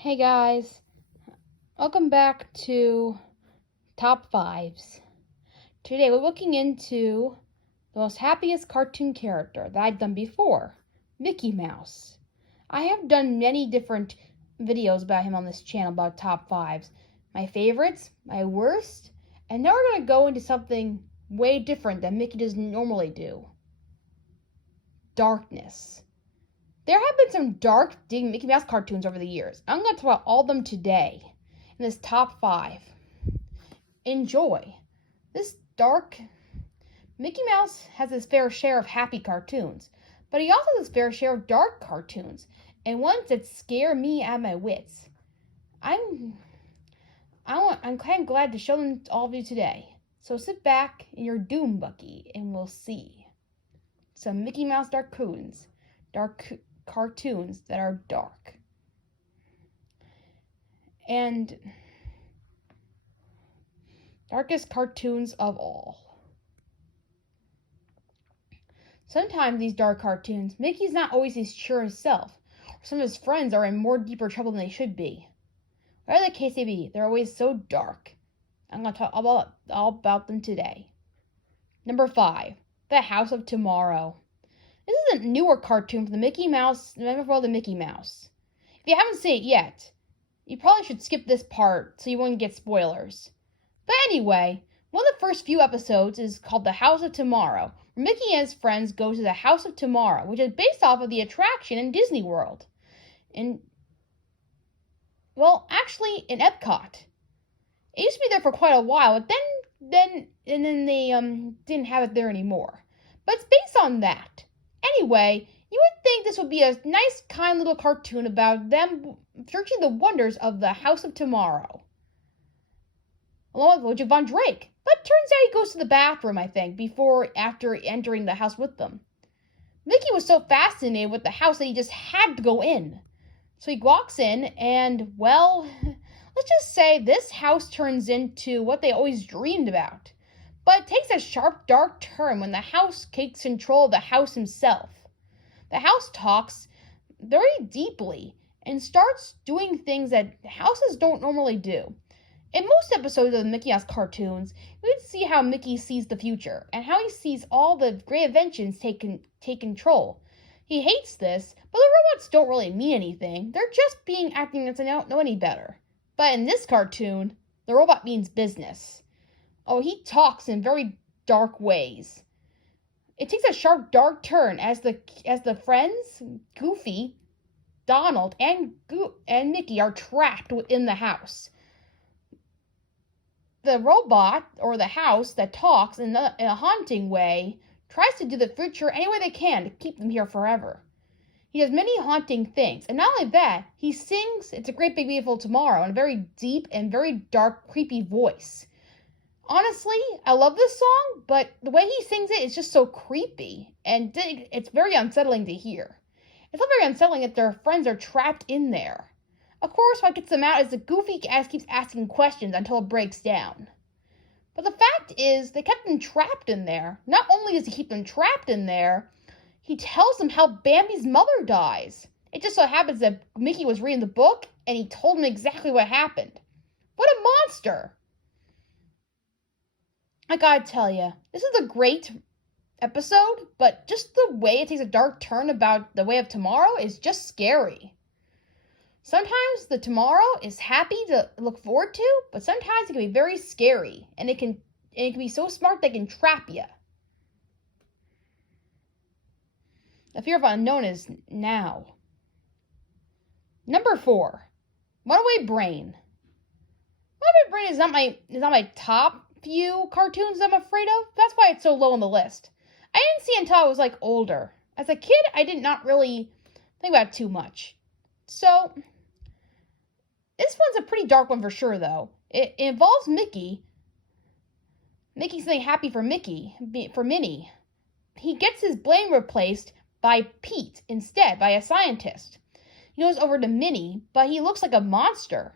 Hey guys, welcome back to Top 5s. Today we're looking into the most happiest cartoon character that I've done before, Mickey Mouse. I have done many different videos about him on this channel about Top 5s. My favorites, my worst, and now we're going to go into something way different than Mickey doesn't normally do. Darkness. There have been some dark Mickey Mouse cartoons over the years. I'm going to talk about all of them today in this top 5. Enjoy. This dark Mickey Mouse has his fair share of happy cartoons, but he also has his fair share of dark cartoons and ones that scare me at my wits. I'm kind of glad to show them to all of you today. So sit back in your doom bucky and we'll see some Mickey Mouse cartoons that are dark. And darkest cartoons of all. Sometimes these dark cartoons, Mickey's not always his sure self, or some of his friends are in more deeper trouble than they should be. Whatever the case may be, they're always so dark. I'm going to talk all about them today. Number 5, The House of Tomorrow. This is a newer cartoon from the Mickey Mouse, World of Mickey Mouse. If you haven't seen it yet, you probably should skip this part so you won't get spoilers. But anyway, one of the first few episodes is called The House of Tomorrow, where Mickey and his friends go to the House of Tomorrow, which is based off of the attraction in Disney World. Actually in Epcot. It used to be there for quite a while, but then they didn't have it there anymore. But it's based on that. Anyway, you would think this would be a nice, kind little cartoon about them searching the wonders of the House of Tomorrow, along with Von Drake. But it turns out he goes to the bathroom, I think, after entering the house with them. Mickey was so fascinated with the house that he just had to go in. So he walks in, and, well, let's just say this house turns into what they always dreamed about. But it takes a sharp, dark turn when the house takes control of the house himself. The house talks very deeply and starts doing things that houses don't normally do. In most episodes of the Mickey Mouse cartoons, we would see how Mickey sees the future and how he sees all the great inventions take control. He hates this, but the robots don't really mean anything. They're just acting as they don't know any better. But in this cartoon, the robot means business. Oh, he talks in very dark ways. It takes a sharp, dark turn as the friends, Goofy, Donald, and Mickey are trapped within the house. The robot, or the house that talks in a haunting way, tries to do the future any way they can to keep them here forever. He does many haunting things, and not only that, he sings It's a Great Big Beautiful Tomorrow in a very deep and very dark, creepy voice. Honestly, I love this song, but the way he sings it is just so creepy, and it's very unsettling to hear. It's not very unsettling that their friends are trapped in there. Of course, what gets them out is that Goofy keeps asking questions until it breaks down. But the fact is, they kept them trapped in there. Not only does he keep them trapped in there, he tells them how Bambi's mother dies. It just so happens that Mickey was reading the book, and he told him exactly what happened. What a monster! I gotta tell you, this is a great episode, but just the way it takes a dark turn about the way of tomorrow is just scary. Sometimes the tomorrow is happy to look forward to, but sometimes it can be very scary, and it can be so smart that it can trap you. The fear of unknown is now. Number 4, Runaway Brain. Runaway Brain is not my top few cartoons I'm afraid of. That's why it's so low on the list. I didn't see it until I was older. As a kid, I did not really think about it too much. So, this one's a pretty dark one for sure, though. It involves Mickey. Making something happy for Minnie. He gets his brain replaced by Pete instead, by a scientist. He goes over to Minnie, but he looks like a monster.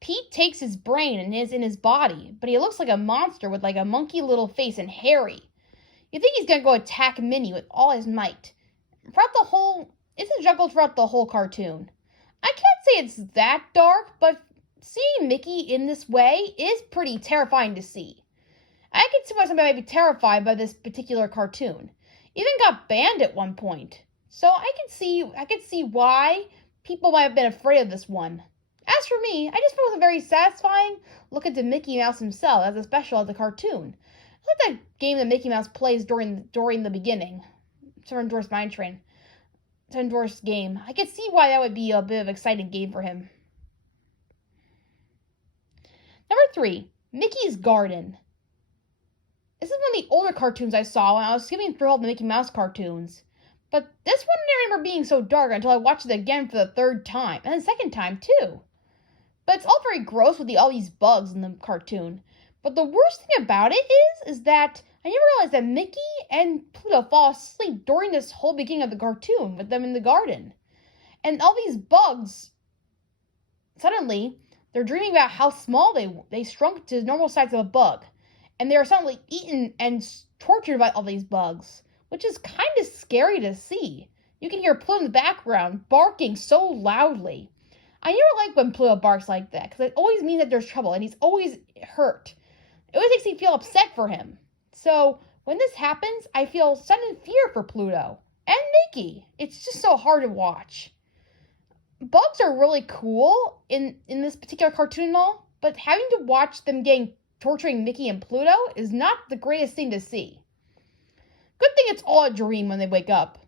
Pete takes his brain and is in his body, but he looks like a monster with a monkey little face and hairy. You think he's gonna go attack Minnie with all his might. Throughout the whole, it's a struggle throughout the whole cartoon. I can't say it's that dark, but seeing Mickey in this way is pretty terrifying to see. I can see why somebody might be terrified by this particular cartoon. Even got banned at one point. So I can see why people might have been afraid of this one. As for me, I just feel it was a very satisfying look into Mickey Mouse himself as a special as a cartoon. I like that game that Mickey Mouse plays during the beginning. Seven Dwarfs Mine Train. Seven Dwarfs game. I can see why that would be a bit of an exciting game for him. Number 3, Mickey's Garden. This is one of the older cartoons I saw when I was skimming through all the Mickey Mouse cartoons. But this one I didn't remember being so dark until I watched it again for the 3rd time, and the 2nd time too. But it's all very gross with all these bugs in the cartoon. But the worst thing about it is that I never realized that Mickey and Pluto fall asleep during this whole beginning of the cartoon with them in the garden. And all these bugs, suddenly, they're dreaming about how small they shrunk to the normal size of a bug. And they are suddenly eaten and tortured by all these bugs, which is kind of scary to see. You can hear Pluto in the background barking so loudly. I never like when Pluto barks like that, because it always means that there's trouble, and he's always hurt. It always makes me feel upset for him. So, when this happens, I feel sudden fear for Pluto. And Mickey. It's just so hard to watch. Bugs are really cool in this particular cartoon and all, but having to watch them torturing Mickey and Pluto is not the greatest thing to see. Good thing it's all a dream when they wake up.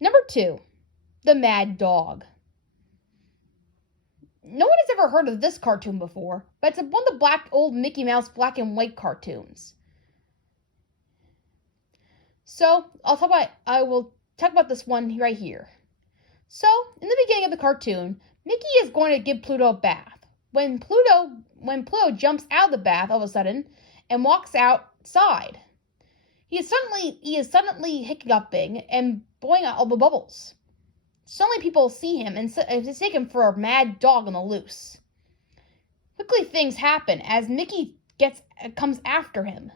Number 2, The Mad Dog. No one has ever heard of this cartoon before, but it's one of the old Mickey Mouse black and white cartoons. So, I will talk about this one right here. So, in the beginning of the cartoon, Mickey is going to give Pluto a bath. When Pluto jumps out of the bath all of a sudden and walks outside, he is suddenly hiccuping and blowing out all the bubbles. Suddenly people see him and mistake him for a mad dog on the loose. Quickly things happen as Mickey comes after him.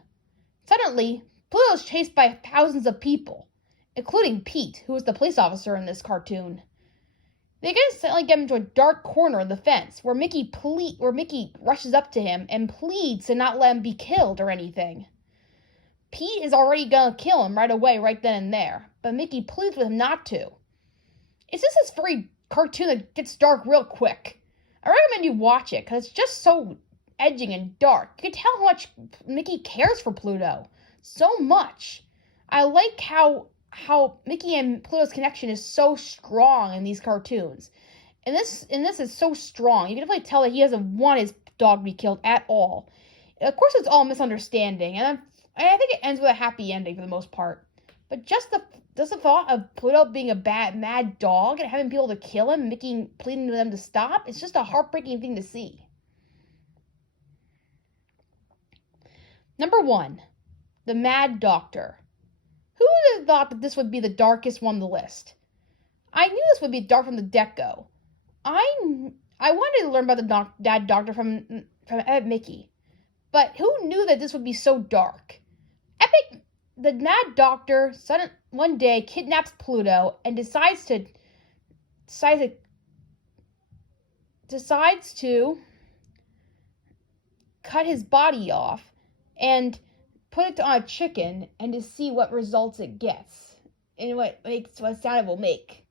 Suddenly, Pluto is chased by thousands of people, including Pete, who is the police officer in this cartoon. They suddenly get him into a dark corner of the fence where Mickey rushes up to him and pleads to not let him be killed or anything. Pete is already gonna kill him right away, right then and there, but Mickey pleads with him not to. It's just this very cartoon that gets dark real quick. I recommend you watch it because it's just so edging and dark. You can tell how much Mickey cares for Pluto. So much. I like how Mickey and Pluto's connection is so strong in these cartoons. And this is so strong. You can definitely tell that he doesn't want his dog to be killed at all. Of course, it's all a misunderstanding, and I think it ends with a happy ending for the most part. But just the thought of Pluto being a mad dog and having people to kill him, pleading to them to stop, it's just a heartbreaking thing to see. Number 1, The Mad Doctor. Who would have thought that this would be the darkest one on the list? I knew this would be dark from the get-go. I wanted to learn about the Mad Doctor from Epic Mickey, but who knew that this would be so dark? The Mad Doctor one day kidnaps Pluto and decides to cut his body off and put it on a chicken and to see what results it gets and what sound it will make.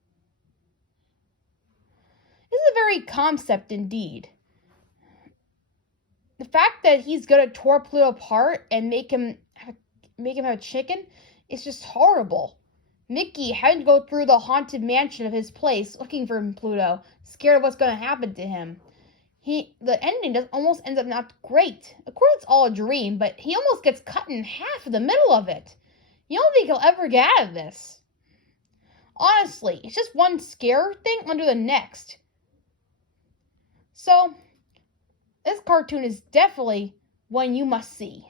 This is a very concept indeed. The fact that he's gonna tear Pluto apart and make him have a chicken is just horrible. Mickey having to go through the haunted mansion of his place looking for Pluto, scared of what's gonna happen to him. The ending almost ends up not great. Of course, it's all a dream, but he almost gets cut in half in the middle of it. You don't think he'll ever get out of this. Honestly, it's just one scare thing under the next. So, this cartoon is definitely one you must see.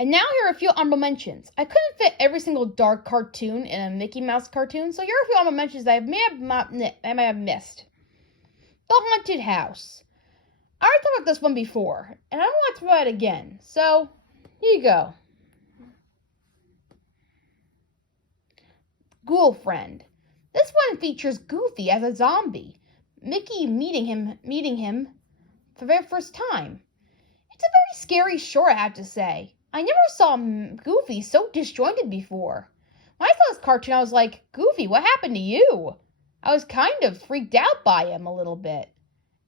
And now here are a few honorable mentions. I couldn't fit every single dark cartoon in a Mickey Mouse cartoon, so here are a few honorable mentions that I might have missed. The Haunted House. I already talked about this one before, and I don't want to talk about it again, so here you go. Ghoul Friend. This one features Goofy as a zombie, Mickey meeting him for the very first time. It's a very scary short, I have to say. I never saw Goofy so disjointed before. When I saw this cartoon, I was like, Goofy, what happened to you? I was kind of freaked out by him a little bit.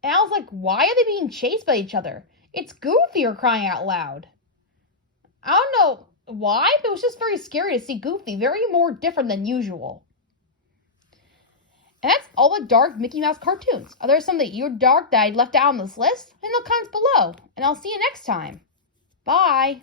And I was like, why are they being chased by each other? It's Goofy, or crying out loud. I don't know why, but it was just very scary to see Goofy, very more different than usual. And that's all the dark Mickey Mouse cartoons. Are there some that you're dark that I left out on this list? In the comments below. And I'll see you next time. Bye.